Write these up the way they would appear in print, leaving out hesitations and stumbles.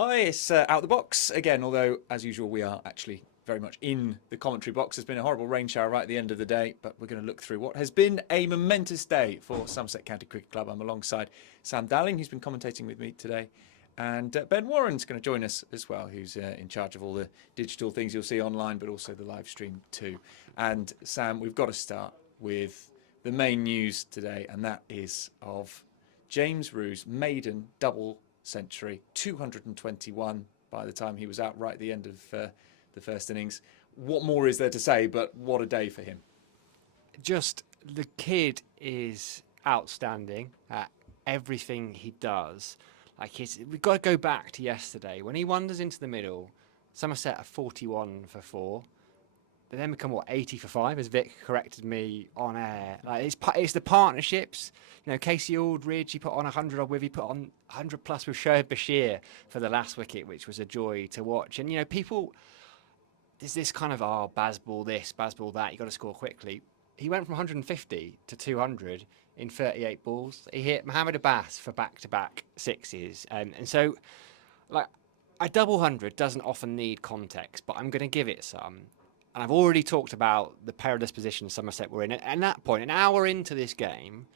Hi, it's Out the Box again, although, as usual, we are actually very much in the commentary box. There's been a horrible rain shower right at the end of the day, but we're going to look through what has been a momentous day for Somerset County Cricket Club. I'm alongside Sam Dowling, who's been commentating with me today, and Ben Warren's going to join us as well, who's in charge of all the digital things you'll see online, but also the live stream too. And Sam, we've got to start with the main news today, and that is of James Rew's maiden double century, 221 by the time he was out right at the end of the first innings. What more is there to say, but what a day for him. Just the kid is outstanding at everything he does. We've got to go back to yesterday when he wanders into the middle. Somerset are 41 for 4. They then become 80 for 5, as Vic corrected me on air. It's the partnerships. You know, Casey Aldridge, he put on 100 odd with, he put on 100 plus with Shoaib Bashir for the last wicket, which was a joy to watch. And you know, people, there's this kind of Bazball this, Bazball that. You got to score quickly. He went from 150 to 200 in 38 balls. He hit Mohammed Abbas for back-to-back sixes, and so like a double 100 doesn't often need context, but I'm going to give it some. And I've already talked about the perilous position Somerset were in. And at that point, an hour into this game,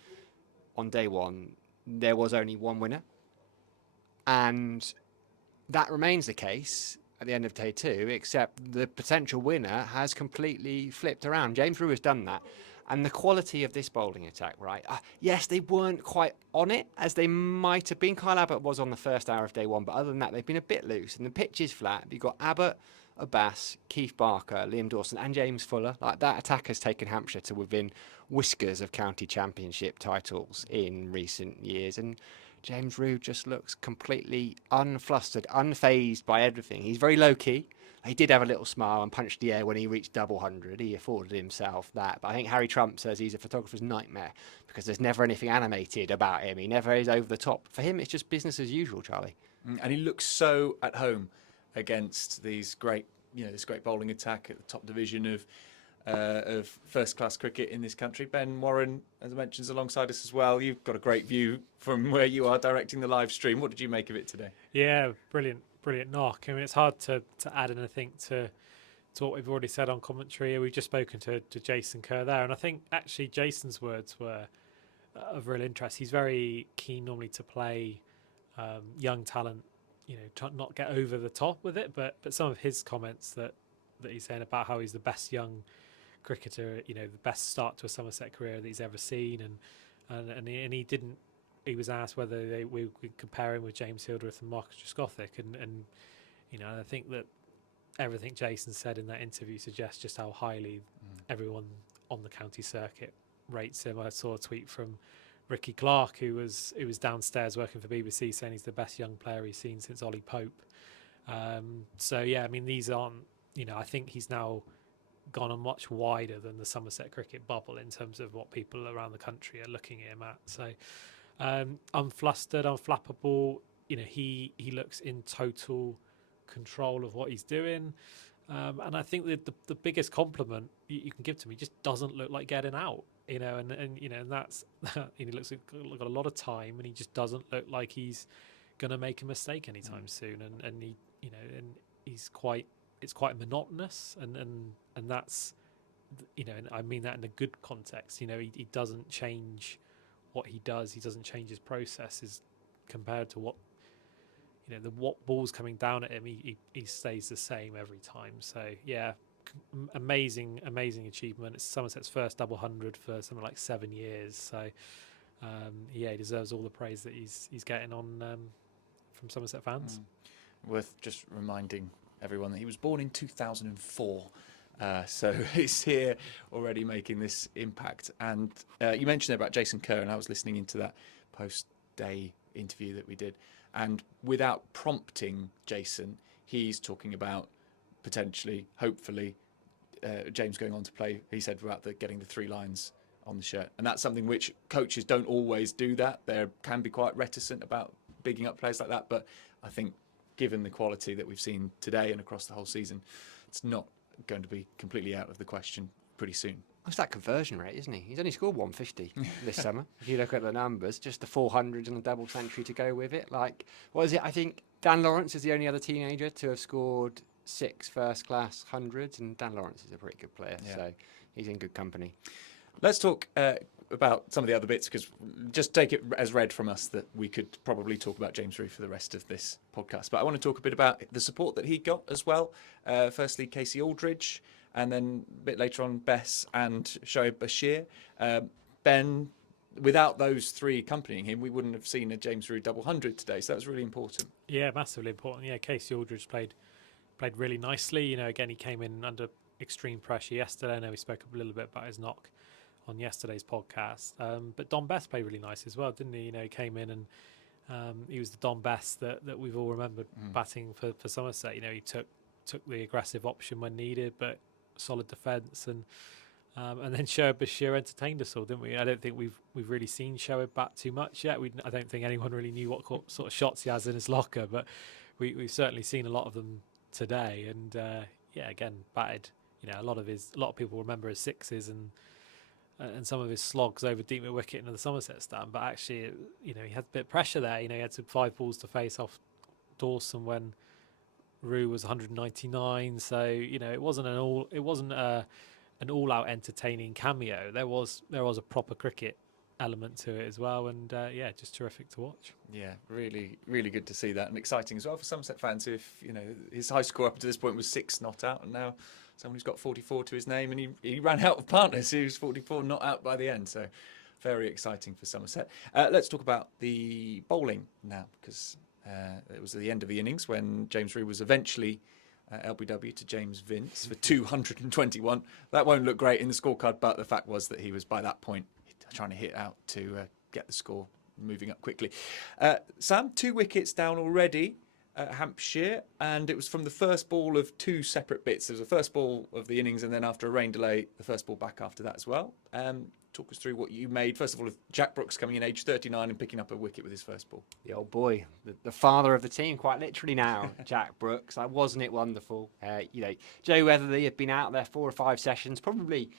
on day one, there was only one winner. And that remains the case at the end of day two, except the potential winner has completely flipped around. James Rew has done that. And the quality of this bowling attack, right? Yes, they weren't quite on it as they might have been. Kyle Abbott was on the first hour of day one, but other than that, they've been a bit loose. And the pitch is flat. You've got Abbott, Abbas, Keith Barker, Liam Dawson and James Fuller. Like that attack has taken Hampshire to within whiskers of county championship titles in recent years. And James Rew just looks completely unflustered, unfazed by everything. He's very low-key. He did have a little smile and punched the air when he reached double 100. He afforded himself that. But I think Harry Trump says he's a photographer's nightmare because there's never anything animated about him. He never is over the top. For him, it's just business as usual, Charlie. And he looks so at home against these great, this great bowling attack at the top division of first-class cricket in this country. Ben Warren, as I mentioned, is alongside us as well. You've got a great view from where you are directing the live stream. What did you make of it today? Yeah, brilliant knock. I mean, it's hard to add anything to what we've already said on commentary. We've just spoken to Jason Kerr there, and I think actually Jason's words were of real interest. He's very keen normally to play young talent, not get over the top with it, but some of his comments that he's saying about how he's the best young cricketer, the best start to a Somerset career that he's ever seen, and he was asked whether we could compare him with James Hildreth and Marcus Trescothick, and I think that everything Jason said in that interview suggests just how highly everyone on the county circuit rates him. I saw a tweet from Ricky Clark, who was downstairs working for BBC, saying he's the best young player he's seen since Ollie Pope. So yeah, I mean, these aren't, I think he's now gone on much wider than the Somerset cricket bubble in terms of what people around the country are looking at him at. So unflustered, unflappable, he looks in total control of what he's doing. And I think that the biggest compliment you can give to him, he just doesn't look like getting out. And that's he looks like got a lot of time, and he just doesn't look like he's gonna make a mistake anytime soon. And he, and he's it's quite monotonous, and that's, and I mean that in a good context. He doesn't change what he does. He doesn't change his processes compared to what what ball's coming down at him. He stays the same every time. So yeah. Amazing achievement. It's Somerset's first double 100 for something like 7 years. So he deserves all the praise that he's getting on from Somerset fans. Worth just reminding everyone that he was born in 2004. So he's here already making this impact. And you mentioned about Jason Kerr, and I was listening into that post-day interview that we did. And without prompting Jason, he's talking about potentially, hopefully, James going on to play, he said, about getting the 3 lines on the shirt. And that's something which coaches don't always do that. They can be quite reticent about bigging up players like that. But I think given the quality that we've seen today and across the whole season, it's not going to be completely out of the question pretty soon. It's that conversion rate, isn't he? He's only scored 150 this summer. If you look at the numbers, just the 400 and the double century to go with it. Like, what is it? I think Dan Lawrence is the only other teenager to have scored 6 first-class hundreds, and Dan Lawrence is a pretty good player, so he's in good company. Let's talk about some of the other bits, because just take it as read from us that we could probably talk about James Rew for the rest of this podcast. But I want to talk a bit about the support that he got as well. Firstly, Casey Aldridge, and then a bit later on, Bess and Shoaib Bashir. Ben, without those three accompanying him, we wouldn't have seen a James Rew double hundred today. So that was really important. Yeah, massively important. Yeah, Casey Aldridge played really nicely. You know, again, he came in under extreme pressure yesterday. I know we spoke a little bit about his knock on yesterday's podcast. But Don Best played really nice as well, didn't he? You know, he came in and he was the Don Best that we've all remembered batting for Somerset. You know, he took the aggressive option when needed, but solid defence, and then Shoaib Bashir entertained us all, didn't we? I don't think we've really seen Shoaib bat too much yet. I don't think anyone really knew what sort of shots he has in his locker, but we've certainly seen a lot of them today. And again, batted. You know, a lot of people remember his sixes and some of his slogs over deep mid wicket into the Somerset stand, but actually, you know, he had a bit of pressure there. You know, he had some 5 balls to face off Dawson when Rew was 199. So you know, it wasn't an all-out entertaining cameo. There was a proper cricket element to it as well, and just terrific to watch. Yeah, really, really good to see that, and exciting as well for Somerset fans. If you know, his high score up to this point was 6 not out, and now someone who's got 44 to his name, and he ran out of partners. He was 44 not out by the end, so very exciting for Somerset. Let's talk about the bowling now, because it was at the end of the innings when James Rew was eventually LBW to James Vince for 221. That won't look great in the scorecard, but the fact was that he was, by that point, trying to hit out to get the score moving up quickly. Sam, 2 wickets down already at Hampshire, and it was from the first ball of 2 separate bits. There was the first ball of the innings, and then after a rain delay, the first ball back after that as well. Talk us through what you made, first of all, of Jack Brooks coming in age 39 and picking up a wicket with his first ball. The old boy, the father of the team, quite literally now, Jack Brooks. Wasn't it wonderful? You know, Joe Weatherly had been out there 4 or 5 sessions. Probably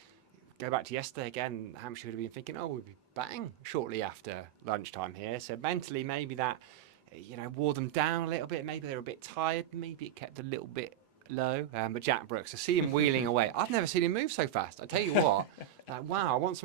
go back to yesterday again, Hampshire would have been thinking, we'll be batting shortly after lunchtime here. So mentally, maybe that, you know, wore them down a little bit. Maybe they were a bit tired. Maybe it kept a little bit low. But Jack Brooks, I see him wheeling away. I've never seen him move so fast. I tell you what, wow, I want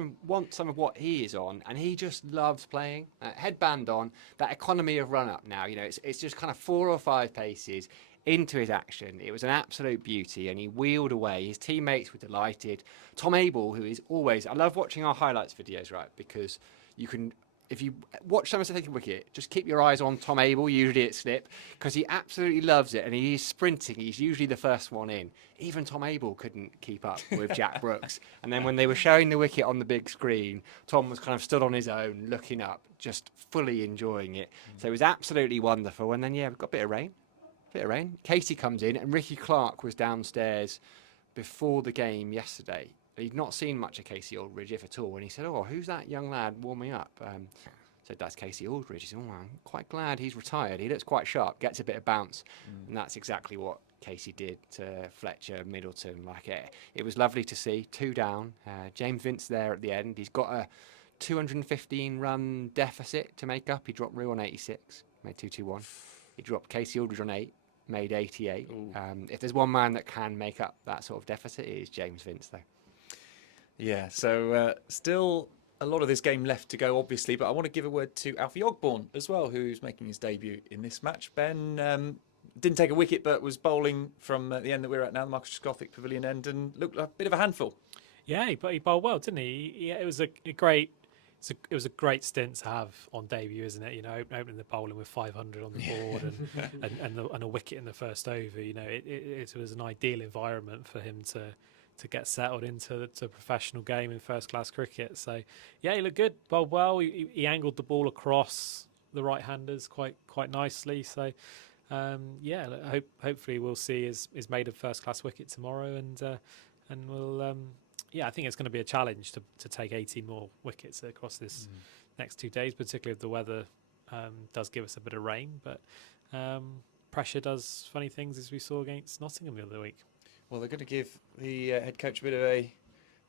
some of what he is on, and he just loves playing. Headband on, that economy of run up now. You know, it's just kind of 4 or 5 paces into his action. It was an absolute beauty, and he wheeled away. His teammates were delighted. Tom Abel, who is always, I love watching our highlights videos, right? Because you can, if you watch Somerset take a wicket, just keep your eyes on Tom Abel, usually at slip, because he absolutely loves it, and he's sprinting. He's usually the first one in. Even Tom Abel couldn't keep up with Jack Brooks. And then when they were showing the wicket on the big screen, Tom was kind of stood on his own, looking up, just fully enjoying it. So it was absolutely wonderful. And then, we've got a bit of rain. Casey comes in, and Ricky Clark was downstairs before the game yesterday. He'd not seen much of Casey Aldridge, if at all, and he said, who's that young lad warming up? So that's Casey Aldridge. He said, I'm quite glad he's retired. He looks quite sharp, gets a bit of bounce. And that's exactly what Casey did to Fletcher, Middleton. It was lovely to see, 2 down. James Vince there at the end. He's got a 215 run deficit to make up. He dropped Rew on 86, made 221. He dropped Casey Aldridge on 8, made 88. If there's one man that can make up that sort of deficit, it is James Vince, though. Yeah, so still a lot of this game left to go, obviously, but I want to give a word to Alfie Ogborn as well, who's making his debut in this match. Ben didn't take a wicket, but was bowling from the end that we're at now, the Marcus Gothic Pavilion end, and looked like a bit of a handful. Yeah, he bowled well, didn't he? Yeah, it was a great stint to have on debut, isn't it? You know, opening the bowling with 500 on the board and a wicket in the first over. You know, it was an ideal environment for him to get settled into the professional game in first-class cricket. So, yeah, he looked good, bowled well. He angled the ball across the right-handers quite nicely. So, hopefully we'll see his made a first-class wicket tomorrow, and we'll, I think it's going to be a challenge to take 18 more wickets across this next 2 days, particularly if the weather does give us a bit of rain. But pressure does funny things, as we saw against Nottingham the other week. Well, they're going to give the head coach a bit of a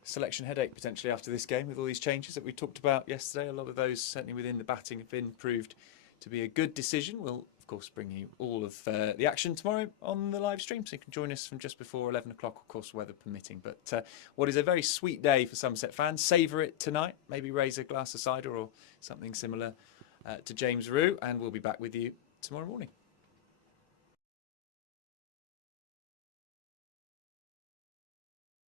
selection headache potentially after this game with all these changes that we talked about yesterday. A lot of those, certainly within the batting, have been proved to be a good decision. We'll, of course, bring you all of the action tomorrow on the live stream. So you can join us from just before 11 o'clock, of course, weather permitting. But what is a very sweet day for Somerset fans. Savour it tonight. Maybe raise a glass of cider or something similar to James Rue. And we'll be back with you tomorrow morning.